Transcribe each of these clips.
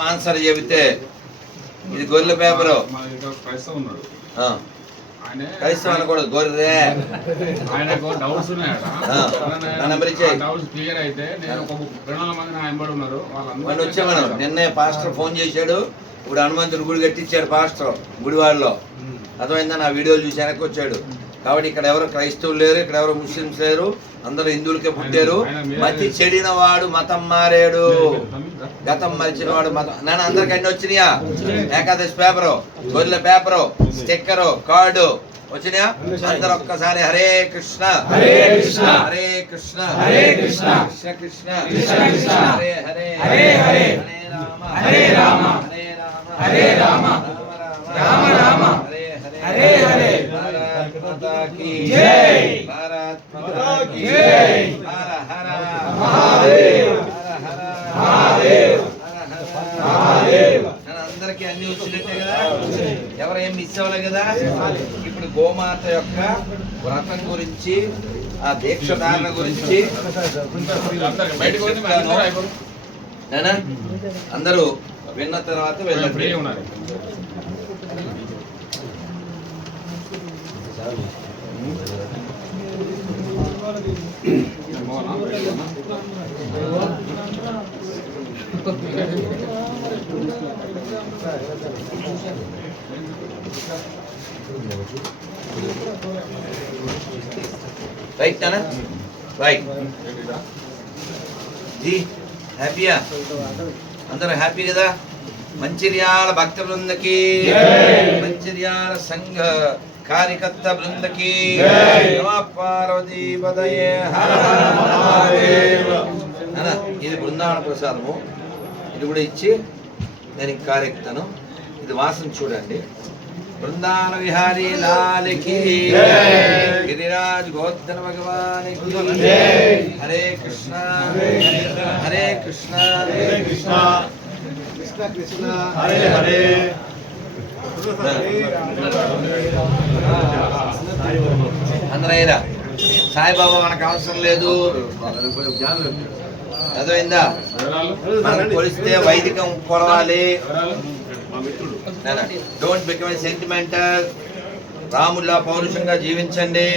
Answer చెబితే ఇది గొర్రెల పేపరు క్రైస్తవ అనకూడదు గొర్రె వచ్చామను నిన్నే పాస్టర్ ఫోన్ చేశాడు. ఇప్పుడు హనుమంతుడు గుడి కట్టించాడు పాస్టర్ గుడివాడలో. అర్థమైందా? నా వీడియోలు చూసి వెనక్కి వచ్చాడు. కాబట్టి ఇక్కడ ఎవరు క్రైస్తవులు లేరు, ఇక్కడ ఎవరు ముస్లింస్ లేరు, అందరూ హిందువులకే పుట్టారు. మతి చెడిన వాడు మతం మారాడు, గతం మరిచిన వాడు మతం. నేను అందరికి అన్ని వచ్చినాయా? ఏకాదశి పేపరు, గొర్రెల పేపరు, స్టిక్కరు, కార్డు వచ్చినాయా? అందరూ ఒక్కసారి హరే కృష్ణ హరే కృష్ణ హరే కృష్ణ హరే కృష్ణ కృష్ణ కృష్ణ హరే హరే హరే హరే హరే రామ హరే రామ హరే రామ రామ రామ హరే హరే హరే భారత్ మాతా కీ జై భారత్ మాతా కీ జై హర హర మహాదేవ్ హర హర మహాదేవ్ హర హర మహాదేవ్. అందరికీ అన్ని వచ్చినట్టే కదా, ఎవరేం మిస్ అవ్వలే కదా. ఇప్పుడు గోమాత యొక్క వ్రతం గురించి, ఆ దీక్ష ధారణ గురించి అందరూ విన్న తర్వాత వెళ్ళండి. రైట్ నానా రైట్ జీ హ్యాపీయా? అందరూ హ్యాపీ కదా? మంచిర్యాల భక్త బృందకి, మంచిర్యాల సంఘ కార్యకర్త బృందకి పార్వతీ పదయే హర మహాదేవ. ఇది బృందావన ప్రసాదము, ఇది కూడా ఇచ్చి నేను ఇంక కార్యక్రమను. ఇది వాసన చూడండి. బృందావన విహారీ లాల్కి, గిరిరాజ్ గోవర్ధన భగవానికి హరే కృష్ణ హరే కృష్ణ హరే కృష్ణ కృష్ణ కృష్ణ హరే హరే. అందరైనా సాయిబాబా మనకు అవసరం లేదు, అర్థమైందా? మనం కొలిస్తే వైదికం కొలవాలి. Don't become sentimental. రాముల్లా పౌరుషంగా జీవించండి,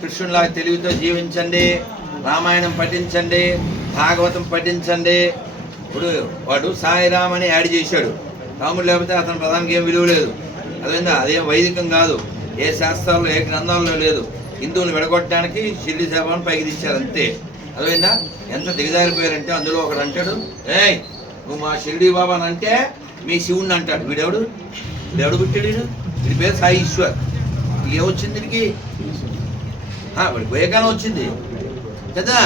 కృష్ణుల్లా తెలివితో జీవించండి, రామాయణం పఠించండి, భాగవతం పఠించండి. ఇప్పుడు వాడు సాయిరామ్ అని యాడ్ చేశాడు, రాముడు లేకపోతే అతని ప్రధానికి ఏం విలువ లేదు. అదేందా? అదేం వైదికం కాదు, ఏ శాస్త్రాల్లో ఏ గ్రంథాల్లో లేదు. హిందువులు విడగొట్టడానికి షిరిడి సేవను పైకి తెచ్చారు అంతే. అదేందా? ఎంత దిగజారిపోయారంటే అందులో ఒకడు అంటాడు, ఏయ్ నువ్వు మా షిరిడి బాబా అని అంటే మీ శివుణ్ణి అంటాడు. వీడెవడు పుట్టాడు? వీడి పేరు సాయి ఈశ్వర్. ఏమొచ్చింది వీడికి? వాడికి పోయేకాలం వచ్చింది కదా.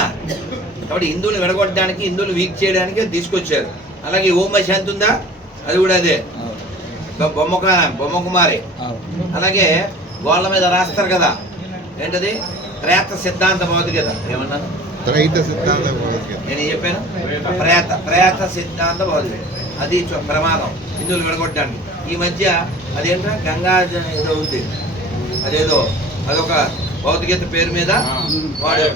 కాబట్టి హిందువులు విడగొట్టడానికి, హిందువులు వీక్ చేయడానికి తీసుకొచ్చారు. అలాగే ఓం శాంతి ఉందా? అది కూడా అదే బొమ్మ కుమారి. అలాగే గోళ్ళ మీద రాస్తారు కదా, ఏంటది? ప్రేత సిద్ధాంత భౌతికత. ఏమన్నాను? నేను చెప్పాను ప్రేత సిద్ధాంత భౌతికత. అది ప్రమాదం హిందువులు విడగొట్టడానికి. ఈ మధ్య అదేంటో గంగా ఏదో ఉంది, అదొక భౌతికత పేరు మీద వాడు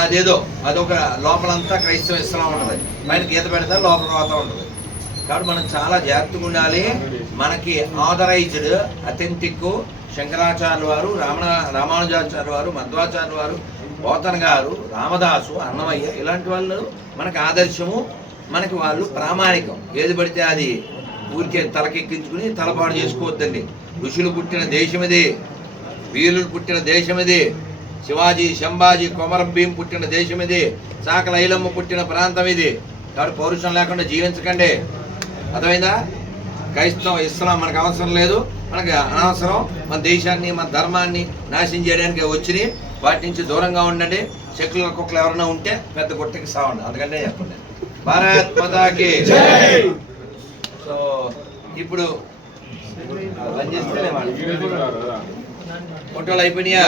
అదేదో అదొక లోపలంతా క్రైస్తవ ఇస్లాం ఉంటుంది, పైన గీత పెడితే లోపల పోతూ ఉంటుంది. కాబట్టి మనం చాలా జాగ్రత్తగా ఉండాలి. మనకి ఆథరైజ్డ్ అథెంటిక్ శంకరాచార్యుల వారు, రామానుజాచార్యుల వారు, మధ్వాచార్యుల వారు, పోతన గారు, రామదాసు, అన్నమయ్య ఇలాంటి వాళ్ళు మనకు ఆదర్శము. మనకి వాళ్ళు ప్రామాణికం. ఏది పడితే అది ఊరికే తలకెక్కించుకుని తలపాటు చేసుకోవద్దండి. ఋషులు పుట్టిన దేశం ఇది, వీరులు పుట్టిన దేశం ఇది, శివాజీ, శంభాజీ, కొమరం భీం పుట్టిన దేశం ఇది, చాకల ఐలమ్మ పుట్టిన ప్రాంతం ఇది. కాబట్టి పౌరుషం లేకుండా జీవించకండి, అర్థమైందా? క్రైస్తవం ఇస్లాం మనకు అవసరం లేదు, మనకి అనవసరం. మన దేశాన్ని, మన ధర్మాన్ని నాశనం చేయడానికి వచ్చినాయి. వాటి నుంచి దూరంగా ఉండండి. చెక్కుల కుక్కలు ఎవరైనా ఉంటే పెద్ద గుట్టకి సావండి, అందుకంటే చెప్పండి. భారత్ మాతా కీ జై. సో ఇప్పుడు ఫోటోలు అయిపోయినాయా?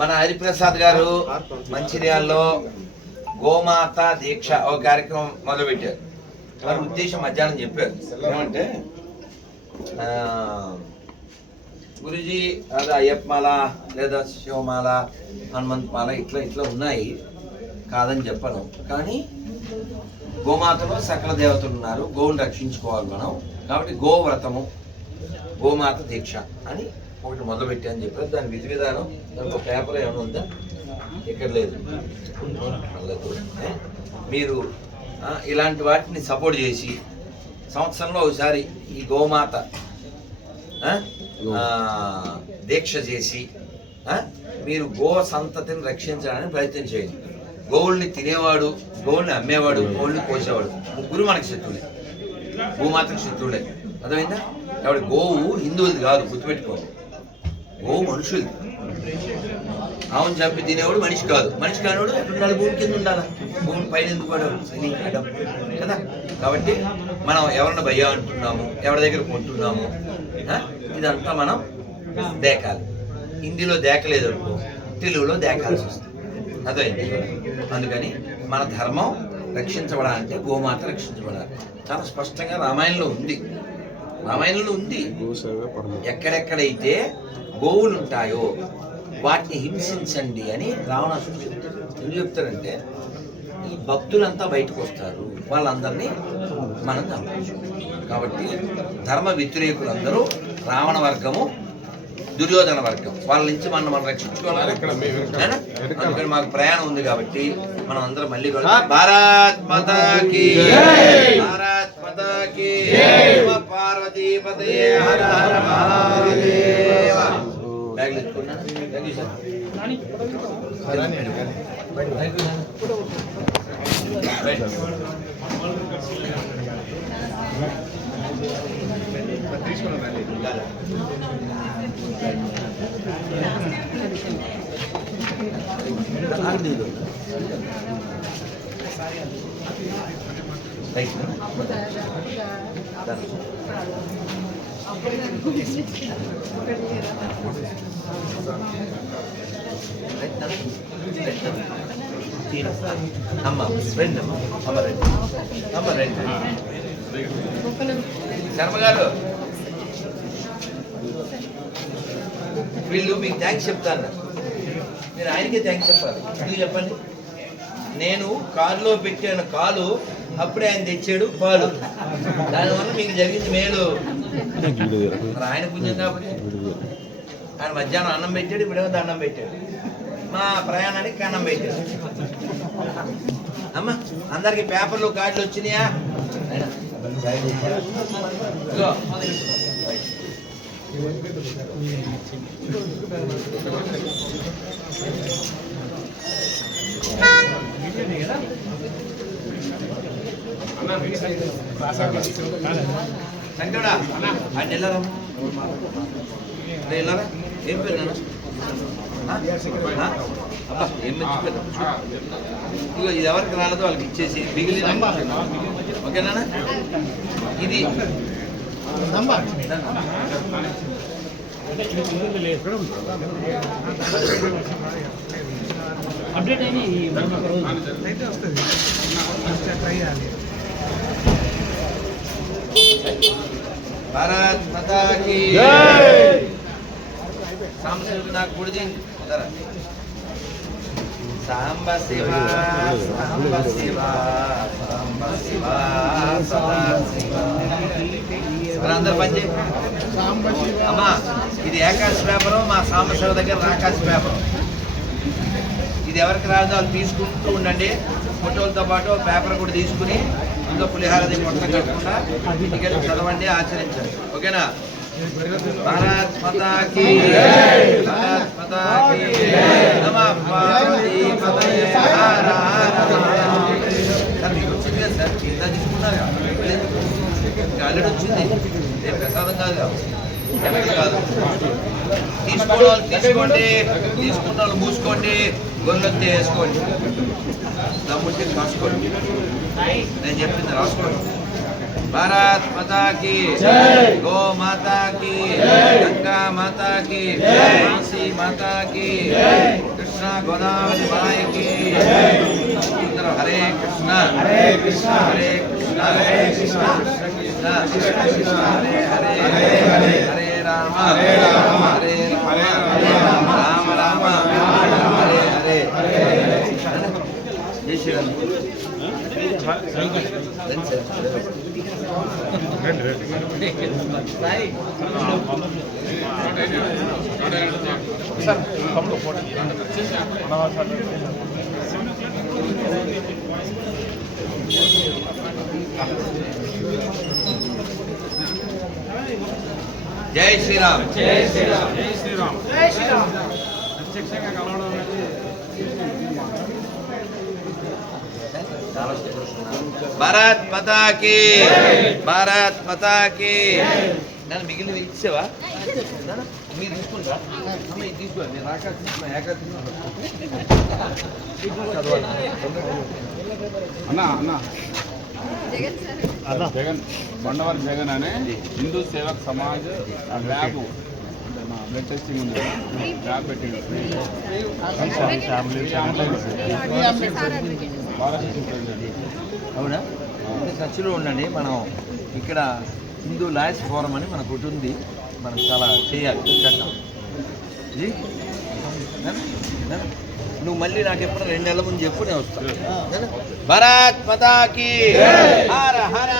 మన హరిప్రసాద్ గారు మంచిర్యాలలో గోమాత దీక్ష ఒక కార్యక్రమం మొదలుపెట్టారు. వారి ఉద్దేశం మధ్యాహ్నం చెప్పారు. ఏమంటే గురుజీ అది అయ్యప్ప మాల లేదా శివమాల హనుమంత్ మాల ఇట్లా ఉన్నాయి, కాదని చెప్పను. కానీ గోమాతలో సకల దేవతలు ఉన్నారు, గోవుని రక్షించుకోవాలి మనం. కాబట్టి గోవ్రతము, గోమాత దీక్ష అని ఒకటి మొదలుపెట్టి అని చెప్పారు. దాని విధి విధానం, దానికి ఒక పేపర్ ఏమైనా ఉందా? ఇక్కడ లేదు. మీరు ఇలాంటి వాటిని సపోర్ట్ చేసి సంవత్సరంలో ఒకసారి ఈ గోమాత దీక్ష చేసి మీరు గో సంతతిని రక్షించడానికి ప్రయత్నం చేయండి. గోవుల్ని తినేవాడు, గోవుల్ని అమ్మేవాడు, గోవుల్ని కోసేవాడు, ముగ్గురు మనకి శత్రువులే, గోమాతకు శత్రువులే. అర్థమైందా? కాబట్టి గోవు హిందువులది కాదు, గుర్తుపెట్టుకోండి. గోవు మనుషులది. ఆవును చంపి తినేవాడు మనిషి కాదు. మనిషి కానివాడు ఎట్లుండాలి? భూమి కింద ఉండాలి. భూమి పైన ఎందుకు కదా. కాబట్టి మనం ఎవరిని భయ్యా అంటున్నాము, ఎవరి దగ్గర కొంటున్నాము, ఇదంతా మనం దేకాలి. హిందీలో దేకలేదు అనుకో, తెలుగులో దేకాల్సి వస్తుంది. అదైంది. అందుకని మన ధర్మం రక్షించబడాలంటే గోమాత రక్షించబడాలి. చాలా స్పష్టంగా రామాయణంలో ఉంది. ఎక్కడెక్కడైతే గోవులు ఉంటాయో వాటిని హింసించండి అని రావణాసుడు చెప్తాడు. ఎందుకు చెప్తారంటే ఈ భక్తులంతా బయటకు వస్తారు, వాళ్ళందరినీ మనం చంపచ్చు. కాబట్టి ధర్మ వ్యతిరేకులందరూ రావణ వర్గము, దుర్యోధన వర్గం, వాళ్ళ నుంచి మనం రక్షించుకోవాలి. అందుకని మాకు ప్రయాణం ఉంది కాబట్టి మనం అందరం మళ్ళీ భారత్ మాతా కీ భారత్ మాతా కీ పార్వతీ పతయే హర హర మహాదేవ. బ్యాగ్ ఎత్తుకున్నా. అమ్మ ఫ్రెండ్ అమ్మ రండి, అమ్మ రండి. శర్మ గారు, వీళ్ళు మీకు థ్యాంక్స్ చెప్తాను. మీరు ఆయనకే థ్యాంక్స్ చెప్పాలి. ఎందుకు చెప్పండి? నేను కారులో పెట్టాను కాలు, అప్పుడే ఆయన తెచ్చాడు పాలు. దానివల్ల మీకు జరిగింది మేలు. మరి ఆయన పుణ్యం కాబట్టి ఆయన మధ్యాహ్నం అన్నం పెట్టాడు, ఇప్పుడేమో దండం పెట్టాడు. మా ప్రయాణానికి అన్నం పెట్టాడు. అమ్మ అందరికి పేపర్లు కార్డులు వచ్చినాయా? సంకడా ఆయన వెళ్ళారా? వెళ్ళారా? ఏం పేరు నాన్న? అబ్బా ఏం మర్చిపోయారు. ఇదిగో ఇది ఎవరికి రాలేదో వాళ్ళకి ఇచ్చేసి మిగిలిన ఓకేనా? ఇది అప్డేట్ అయినా భారత్ మాతా కీ సాంబశివుడు నాకు గుడిది సాంబ శివ సాంబ శివ సాంబ శివ సదా శివ. అందరు పనిచే అమ్మా. ఇది ఏకాశి పేపరు, మా సాంబశివ దగ్గర రాకాశి పేపరు. ఇది ఎవరికి రాదో వాళ్ళు తీసుకుంటూ ఉండండి. ఫోటోలతో పాటు పేపర్ కూడా తీసుకుని అందులో పులిహారది మొత్తం కట్టకుండా ఇంటికి చదవండి, ఆచరించండి. ఓకేనా? భారత్ మాతా కీ భారత్ మాతా కీ నమః పార్వతీ పతయే హర హర మహాదేవ. సార్ మీకు వచ్చింది కదా సార్, ఇంత తీసుకున్నారు ఆల్రెడీ వచ్చింది. రేపు ప్రసాదం కాదు కాదు. తీసుకోవడం వాళ్ళు తీసుకోండి, తీసుకున్న వాళ్ళు మూసుకోండి, గొల్లొత్తి వేసుకోండి, దమ్ముంటే కాసుకోండి. నేను చెప్పింది రాసుకోండి. భారత్ మాతా కీ గో మాతా కీ గంగా మాతా కీ కాశీ మాతా కీ కృష్ణ గోదావరి మాయి కీ. అందరూ హరే కృష్ణ హరే కృష్ణ హరే కృష్ణ హరే కృష్ణ కృష్ణ కృష్ణ హరే హరే హరే హరే రామ హరే రామ రామ రామ హరే హరే. జై శ్రీరామ్. జై శ్రీరామ్. జై శ్రీరామ్. జై శ్రీరామ్. జై శ్రీరామ్. ప్రత్యక్షంగా కలవడం భారత్ మాతా కీ, భారత్ మాతా కీ. నన్ను మిగిలిన ఇచ్చేవా? మీరు తీసుకుంటా అమ్మ, ఇది తీసుకో. నేను రాక అన్నా అన్నా జగన్ బండవారి జగన్ అనే Hindu Sevak Samaj lab blood testing ఉంది, ల్యాబ్ పెట్టిండు. అవునా? టచ్లో ఉండండి. మనం ఇక్కడ హిందూ లాయర్స్ ఫోరం అని మనకు ఒకటి ఉంది, మనం చాలా చేయాలి చట్టం. జీ నువ్వు మళ్ళీ నాకు ఎప్పుడు 2 నెలల ముందు చెప్పు, నేను వస్తాను. భారత్ మాతా కీ. హర హర